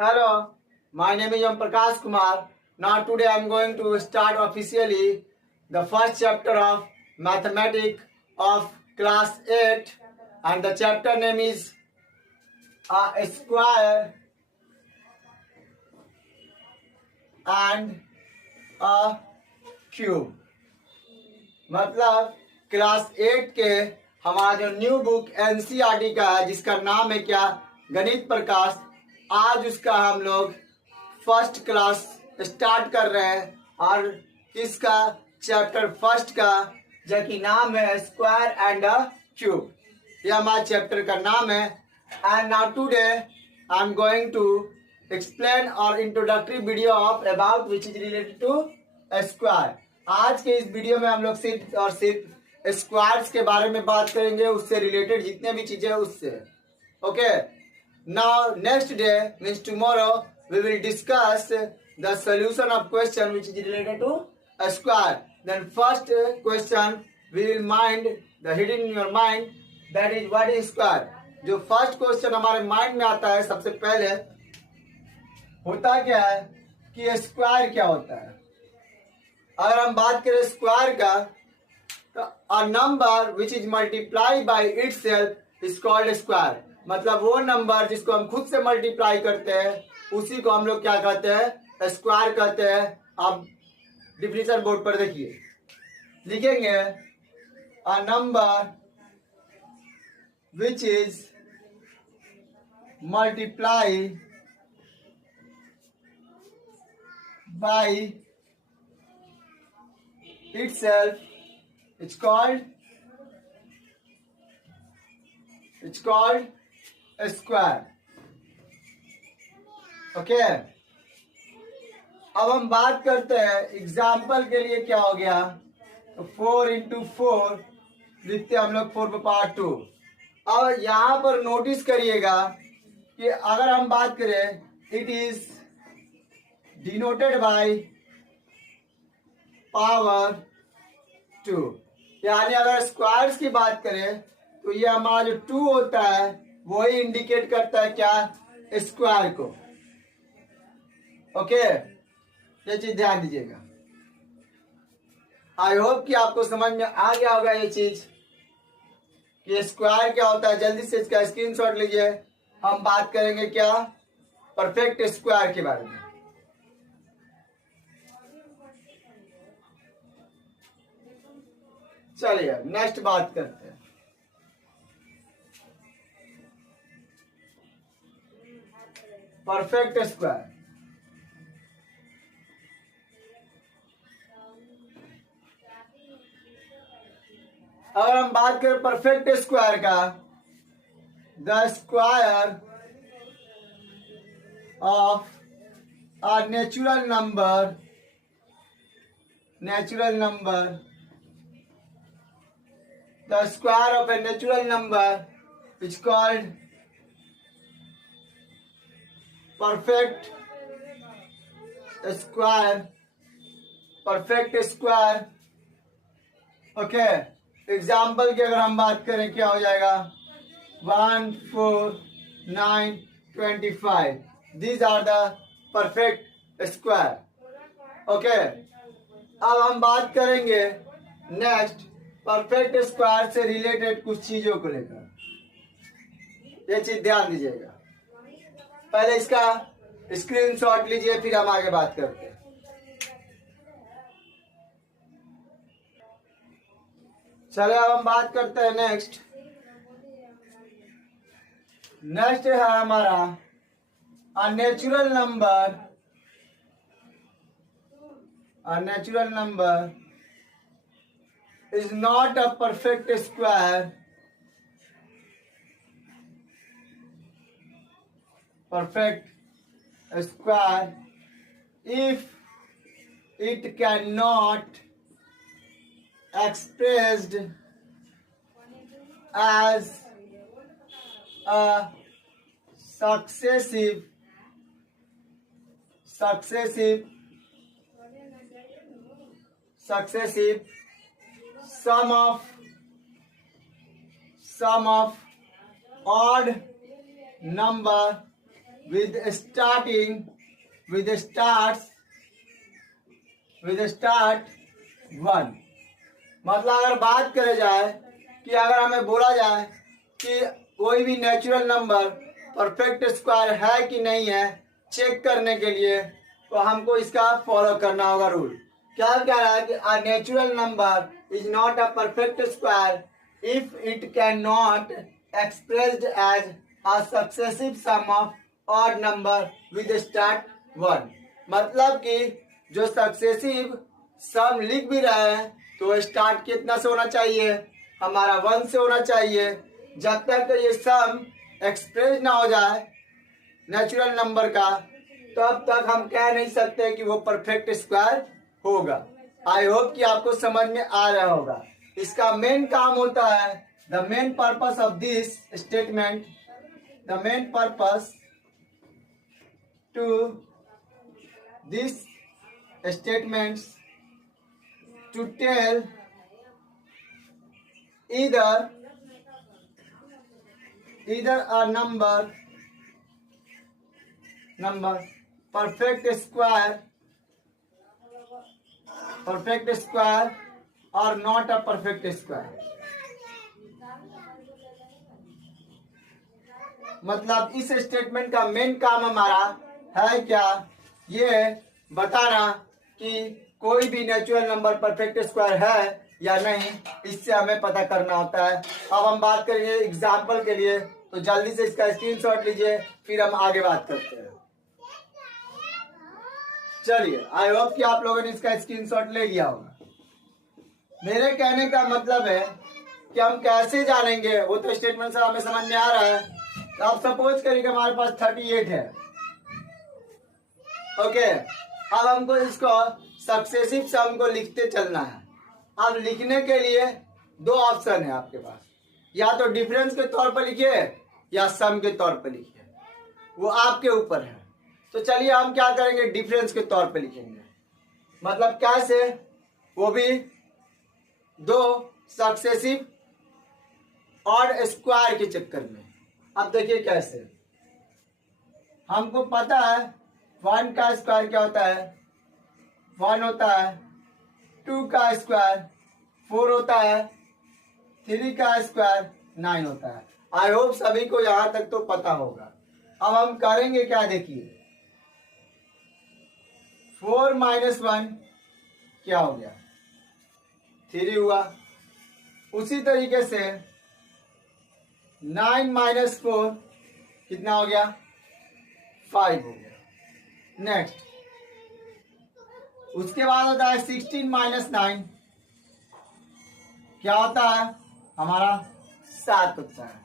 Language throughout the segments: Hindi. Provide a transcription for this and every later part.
Hello, my name is Om Prakash Kumar. Now today I am going to start officially the first chapter of Mathematics of class 8, and the chapter name is a square and a cube. मतलब क्लास 8 के हमारा जो न्यू बुक एनसीईआरटी का है जिसका नाम है क्या, गणित प्रकाश। आज उसका हम लोग फर्स्ट क्लास स्टार्ट कर रहे हैं और इसका चैप्टर फर्स्ट का जो कि नाम है स्क्वायर एंड अ क्यूब, यह हमारे चैप्टर का नाम है। And now today I am going to explain और introductory video of about which is related to square. आज के इस वीडियो में हम लोग सिर्फ और सिर्फ स्क्वायर्स के बारे में बात करेंगे, उससे रिलेटेड जितने भी चीजें उससे। Okay, now next day means tomorrow we will discuss the solution of question which is related to square. Then first question we will mind the hidden in your mind, that is what is square. जो फर्स्ट क्वेश्चन हमारे माइंड में आता है, सबसे पहले होता क्या है कि स्क्वायर क्या होता है। अगर हम बात करें स्क्वायर का, तो a number which is multiply by itself is called square. मतलब वो नंबर जिसको हम खुद से मल्टीप्लाई करते हैं उसी को हम लोग क्या कहते हैं, स्क्वायर कहते हैं। आप डिफिनेशन बोर्ड पर देखिए, लिखेंगे a number which is multiply by itself, it's called a square. Okay, अब हम बात करते हैं एग्जाम्पल के लिए क्या हो गया। तो 4 इंटू 4 लिखते हम लोग 4/2। अब यहां पर नोटिस करिएगा कि अगर हम बात करें, it is denoted by power 2, यानी अगर स्क्वायर्स की बात करें तो ये हमारा जो 2 होता है वही इंडिकेट करता है क्या, स्क्वायर को। ओके, ये चीज ध्यान दीजिएगा। आई होप कि आपको समझ में आ गया होगा ये चीज कि स्क्वायर क्या होता है। जल्दी से इसका स्क्रीनशॉट लीजिए। हम बात करेंगे क्या, परफेक्ट स्क्वायर के बारे में। चलिए नेक्स्ट बात करते हैं। परफेक्ट स्क्वायर, अगर हम बात करें परफेक्ट स्क्वायर का, the square of a natural number the square of a natural number is called perfect square. Okay, example की अगर हम बात करें क्या हो जाएगा, 1, 4, 9, 25। These are the perfect square. Okay, अब हम बात करेंगे नेक्स्ट परफेक्ट स्क्वायर से रिलेटेड कुछ चीजों को लेकर। ये चीज ध्यान दीजिएगा। पहले इसका स्क्रीनशॉट लीजिए, फिर हम आगे बात करते हैं। चलिए अब हम बात करते हैं नेक्स्ट है हमारा अ natural number is not a perfect square. If it cannot expressed as a successive sum of odd number with start 1। मतलब अगर बात करे जाए कि अगर हमें बोला जाए कि कोई भी नेचुरल नंबर परफेक्ट स्क्वायर है कि नहीं है चेक करने के लिए, तो हमको इसका फॉलो करना होगा रूल। क्या कह रहा है कि a natural number is not a perfect square if it can not expressed as a successive sum of odd number with start 1। मतलब कि जो सक्सेसिव सम लिख भी रहे हैं तो स्टार्ट कितना से होना चाहिए, हमारा 1 से होना चाहिए। जब तक ये सम एक्सप्रेस ना हो जाए नेचुरल नंबर का, तब तक हम कह नहीं सकते कि वो परफेक्ट स्क्वायर होगा। आई होप कि आपको समझ में आ रहा होगा। इसका मेन काम होता है, the main purpose of this statement, the main purpose to this statements to tell either a number perfect square or not a perfect square। मतलब इस स्टेटमेंट का मेन काम हमारा है क्या, ये बताना कि कोई भी नेचुरल नंबर परफेक्ट स्क्वायर है या नहीं, इससे हमें पता करना होता है। अब हम बात करेंगे एग्जाम्पल के लिए, तो जल्दी से इसका स्क्रीनशॉट लीजिए, फिर हम आगे बात करते हैं। चलिए, आई होप कि आप लोगों ने इसका स्क्रीनशॉट ले लिया होगा। मेरे कहने का मतलब है कि हम कैसे जानेंगे, वो तो स्टेटमेंट से हमें समझ में आ रहा है। तो आप सपोज करिए कि हमारे पास 38 है, ओके। अब हमको इसको सक्सेसिव सम को लिखते चलना है। अब लिखने के लिए दो ऑप्शन है आपके पास, या तो डिफरेंस के तौर पर लिखिए या सम के तौर पर लिखिए, वो आपके ऊपर है। तो चलिए हम क्या करेंगे, डिफरेंस के तौर पर लिखेंगे। मतलब कैसे, वो भी दो सक्सेसिव ऑड स्क्वायर के चक्कर में। अब देखिए कैसे, हमको पता है 1 का स्क्वायर क्या होता है, 1 होता है। 2 का स्क्वायर 4 होता है। 3 का स्क्वायर 9 होता है। आई होप सभी को यहां तक तो पता होगा। अब हम करेंगे क्या, देखिए 4 - 1 क्या हो गया, 3 हुआ। उसी तरीके से 9 - 4 कितना हो गया, 5 हो गया। नेक्स्ट, उसके बाद होता है 16 - 9 क्या होता है, हमारा 7 होता है।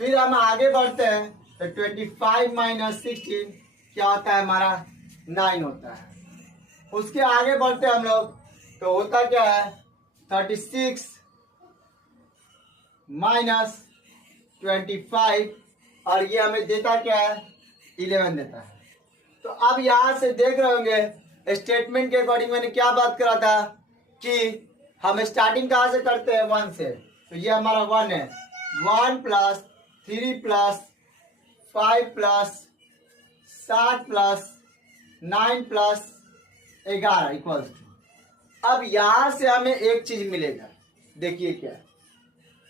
फिर हम आगे बढ़ते हैं तो 25 - 16 क्या होता है, हमारा 9 होता है। उसके आगे बढ़ते हैं हम लोग तो होता क्या है, 36 - 25, और ये हमें देता क्या है, 11 देता है। तो अब यहां से देख रहे होंगे स्टेटमेंट के अकॉर्डिंग मैंने क्या बात करा था कि हम स्टार्टिंग कहाँ से करते हैं, 1 से। तो ये हमारा 1 है। 1 + 3 + 5 + 7 + 9 + 11 = अब यहां से हमें एक चीज मिलेगा, देखिए क्या।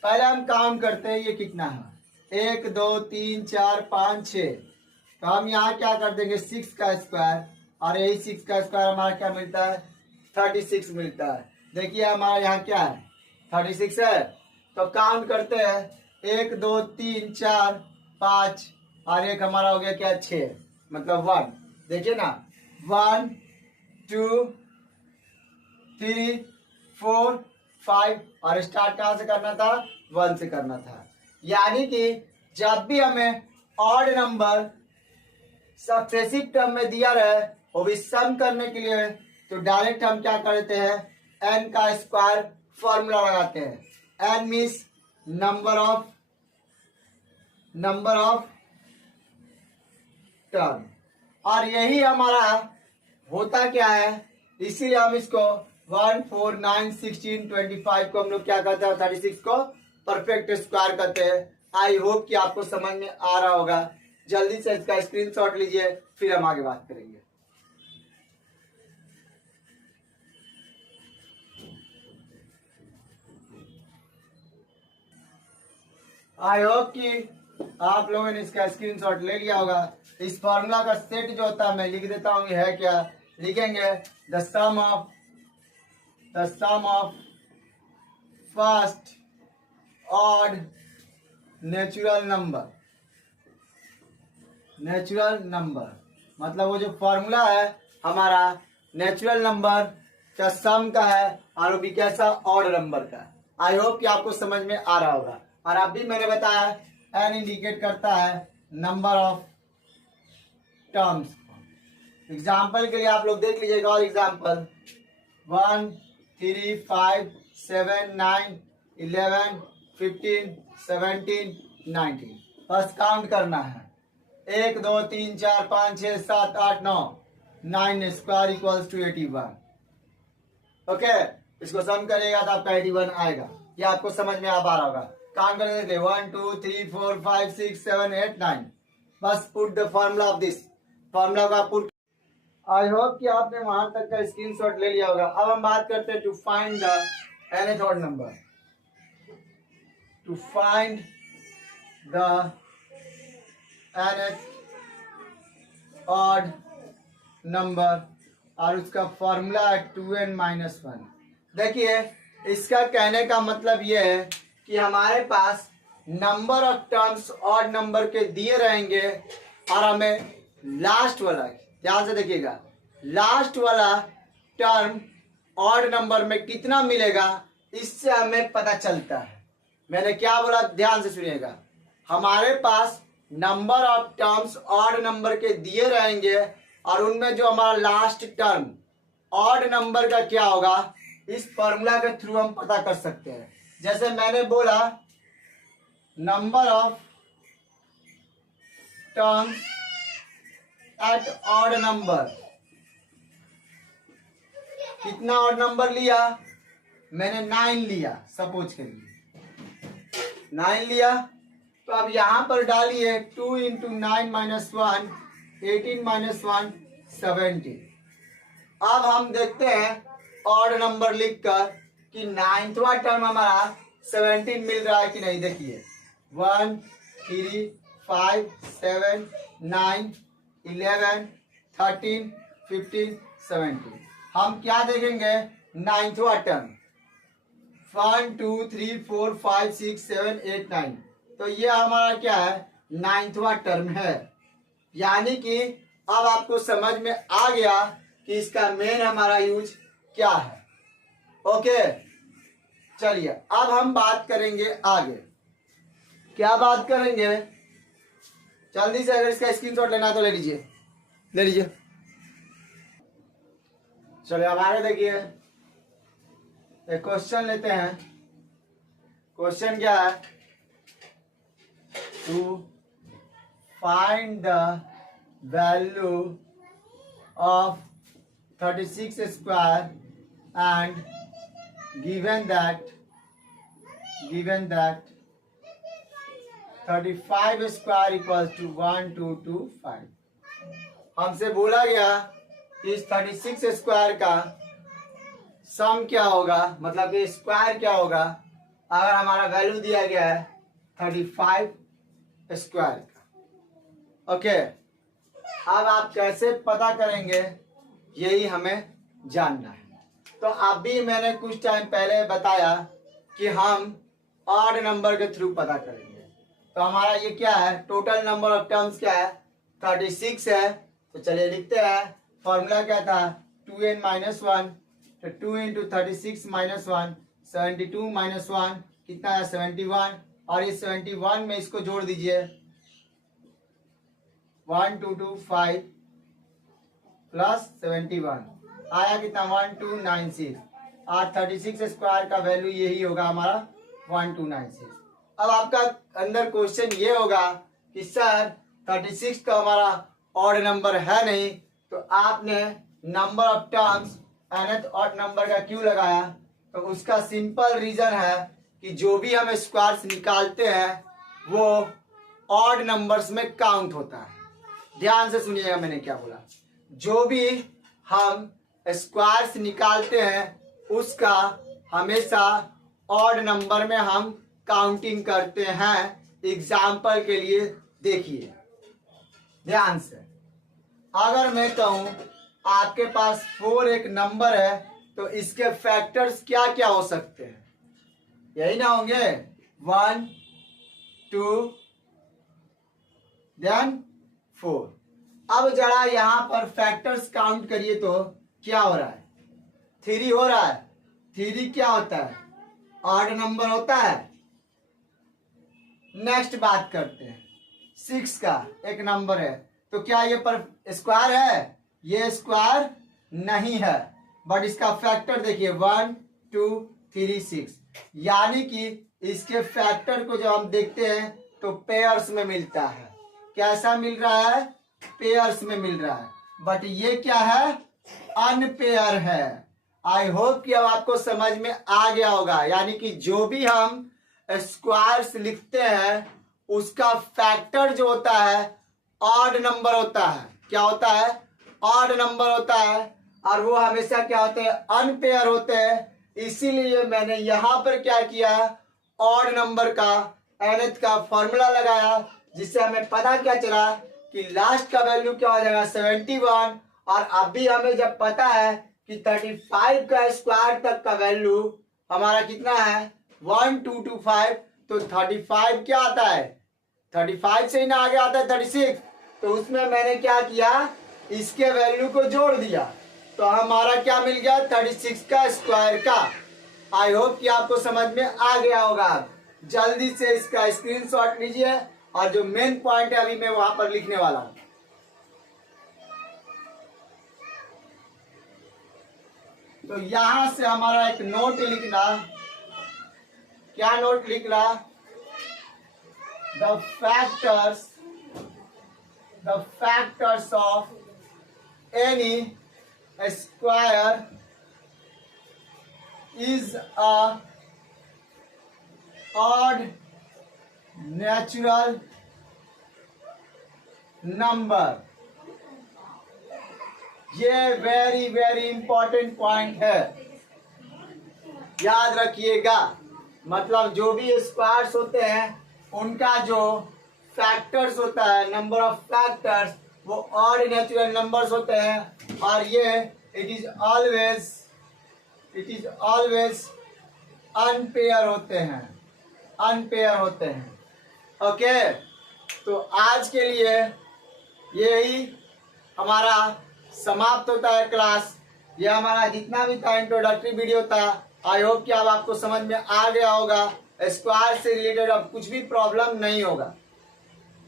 पहले हम काउंट करते हैं ये कितना है, 1 2 3 4 5 6। तो हम यहाँ क्या कर देंगे, 6 का स्क्वायर, और यही 6 का स्क्वायर हमारा क्या मिलता है, 36 मिलता है। देखिए हमारा यहाँ क्या है, 36 है। तो काउंट करते हैं, 1 2 3 4 5, और एक हमारा हो गया क्या, 6, मतलब 1। देखिए ना, 1 2 3 4 5, और स्टार्ट कहाँ से करना था, 1 से करना था। यानी कि जब भी हमें ऑड नंबर सक्सेसिव टर्म में दिया रहे, वो भी सम करने के लिए, तो डायरेक्ट हम क्या करते हैं, n का स्क्वायर फॉर्मूला लगाते हैं। n means number of term, और यही हमारा होता क्या है, इसीलिए हम इसको 1 4 9 16 25 को हम लोग क्या करते हैं, 36 को परफेक्ट स्क्वायर करते हैं। आई होप कि आपको समझ में आ रहा होगा। जल्दी से इसका स्क्रीनशॉट लीजिए, फिर हम आगे बात करेंगे। आई होप कि आप लोगों ने इसका स्क्रीनशॉट ले लिया होगा। इस फॉर्मूला का सेट जो होता है मैं लिख देता हूँ, है क्या लिखेंगे, the sum of first odd natural number, मतलब वो जो फॉर्मूला है हमारा नेचुरल नंबर का सम का है और वो भी कैसा, ऑड नंबर का। आई होप कि आपको समझ में आ रहा होगा। और अभी मैंने बताया एन इंडिकेट करता है नंबर ऑफ टर्म्स। एग्जाम्पल के लिए आप लोग देख लीजिएगा, और एग्जाम्पल 1 3 5 7 9 11 15 17 19। बस काउंट करना है, 1 2 3 4 5 6 7 8 9, 9 स्क्वायर इक्वल्स टू 81। ओके, इसको सम करेगा तो आपका 81 आएगा। ये आपको समझ में आ पा रहा होगा। काउंट करने देते 1 2 3 4 5 6 7 8 9। बस put the formula of this, formula का पुट। आई होप कि आपने वहां तक का स्क्रीनशॉट ले लिया होगा। अब हम बात करते हैं to find the nth odd number. To find the nth odd number और उसका फॉर्मूला है 2n-1। देखिए, इसका कहने का मतलब ये है कि हमारे पास number of terms odd number के दिए रहेंगे और हमें लास्ट वाला, ध्यान से देखिएगा, लास्ट वाला टर्म ऑड नंबर में कितना मिलेगा इससे हमें पता चलता है। मैंने क्या बोला, ध्यान से सुनिएगा। हमारे पास number of terms odd number के दिए रहेंगे और उनमें जो हमारा लास्ट टर्म ऑड नंबर का क्या होगा, इस फॉर्मूला के थ्रू हम पता कर सकते हैं। जैसे मैंने बोला number of terms at odd number, कितना ऑड नंबर लिया, मैंने 9 लिया, सपोज करिए 9 लिया। तो अब यहां पर डालिए 2 इंटू 9 माइनस 1, 18 माइनस 1 17। अब हम देखते हैं ऑड नंबर लिखकर कि 9वां टर्म हमारा 17 मिल रहा है कि नहीं। देखिए 1 3 5 7 9 11 13 15 17। हम क्या देखेंगे, 9वां टर्म 1 2 3 4 5 6 7 8 9। तो ये हमारा क्या है, 9वां टर्म है। यानी कि अब आपको समझ में आ गया कि इसका मेन हमारा यूज क्या है। ओके, चलिए अब हम बात करेंगे आगे। क्या बात करेंगे, जल्दी से, अगर इसका स्क्रीनशॉट लेना है तो ले लीजिए, ले लीजिए। चलिए अब आगे देखिए, एक क्वेश्चन लेते हैं। क्वेश्चन क्या है, to find the value of 36 square and given that 35 square equals to 1225। हमसे बोला गया कि इस 36 स्क्वायर का सम क्या होगा, मतलब कि स्क्वायर क्या होगा अगर हमारा वैल्यू दिया गया है 35 स्क्वायर का। ओके, अब आप कैसे पता करेंगे यही हमें जानना है। तो अभी मैंने कुछ टाइम पहले बताया कि हम ऑड नंबर के थ्रू पता करेंगे। तो हमारा ये क्या है, टोटल नंबर ऑफ टर्म्स क्या है, 36 है। तो चलिए लिखते हैं, फॉर्मूला क्या था, 2n-1। तो 2 इंटू 36 माइनस 1, 72 माइनस 1 कितना है, 71। और इस 71 में इसको जोड़ दीजिए, 1225 प्लस 71 आया कितना, 1296। और 36 स्क्वायर का वैल्यू यही होगा हमारा 1296। अब आपका अंदर क्वेश्चन ये होगा कि सर 36 तो हमारा ऑड नंबर है नहीं, तो आपने number of terms nth odd number का क्यों लगाया। तो उसका सिंपल रीजन है कि जो भी हम स्क्वायर्स निकालते हैं वो ऑड नंबर्स में काउंट होता है। ध्यान से सुनिएगा मैंने क्या बोला। जो भी हम स्क्वायर्स निकालते हैं उसका हमेशा ऑड नंबर में हम काउंटिंग करते हैं। एग्जाम्पल के लिए देखिए ध्यान से, अगर मैं कहूं आपके पास 4 एक नंबर है तो इसके फैक्टर्स क्या क्या हो सकते हैं, यही ना होंगे 1 2 देन 4। अब जरा यहां पर फैक्टर्स काउंट करिए तो क्या हो रहा है, 3 हो रहा है। 3 क्या होता है, ऑड नंबर होता है। नेक्स्ट बात करते हैं 6 का एक नंबर है तो क्या ये पर स्क्वायर है, ये स्क्वायर नहीं है, बट इसका फैक्टर देखिए 1 2 3 6, यानी कि इसके फैक्टर को जब हम देखते हैं तो पेयर्स में मिलता है। कैसा मिल रहा है, पेयर्स में मिल रहा है, बट ये क्या है, अनपेयर है। आई होप कि अब आपको समझ में आ गया होगा। यानी कि जो भी हम स्क्वायर्स लिखते हैं उसका फैक्टर जो होता है ऑड नंबर होता है। क्या होता है, ऑड नंबर होता है, और वो हमेशा क्या होते हैं, अनपेयर होते हैं। इसीलिए मैंने यहां पर क्या किया, ऑड नंबर का nth का फॉर्मूला लगाया, जिससे हमें पता क्या चला कि लास्ट का वैल्यू क्या हो जाएगा 71। और अभी हमें जब पता है कि 35 का स्क्वायर तक का वैल्यू हमारा कितना है 1225, तो 35 क्या आता है, 35 से ही ना आगे आता है 36। तो उसमें मैंने क्या किया, इसके वैल्यू को जोड़ दिया, तो हमारा क्या मिल गया 36 का स्क्वायर का। आई होप कि आपको समझ में आ गया होगा। जल्दी से इसका स्क्रीनशॉट लीजिए और जो मेन पॉइंट है अभी मैं वहां पर लिखने वाला हूं। तो यहां से हमारा एक नोट लिखना, क्या नोट लिखना, the factors of N E square is a odd natural number। ये वेरी वेरी इंपॉर्टेंट पॉइंट है, याद रखिएगा। मतलब जो भी स्क्वायर्स होते हैं उनका जो फैक्टर्स होता है, नंबर ऑफ फैक्टर्स, वो ऑड नेचुरल नंबर्स होते हैं। और ये इट इज ऑलवेज अनपेयर होते हैं। ओके, तो आज के लिए यही हमारा समाप्त होता है क्लास। ये हमारा जितना भी था इंट्रोडक्टरी वीडियो था। आई होप कि अब आपको समझ में आ गया होगा। स्क्वायर से रिलेटेड अब कुछ भी प्रॉब्लम नहीं होगा।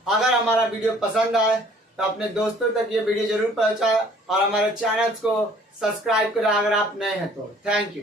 अगर हमारा वीडियो पसंद आए तो अपने दोस्तों तक ये वीडियो जरूर पहुंचाएं और हमारे चैनल्स को सब्सक्राइब करें अगर आप नए हैं तो। Thank you.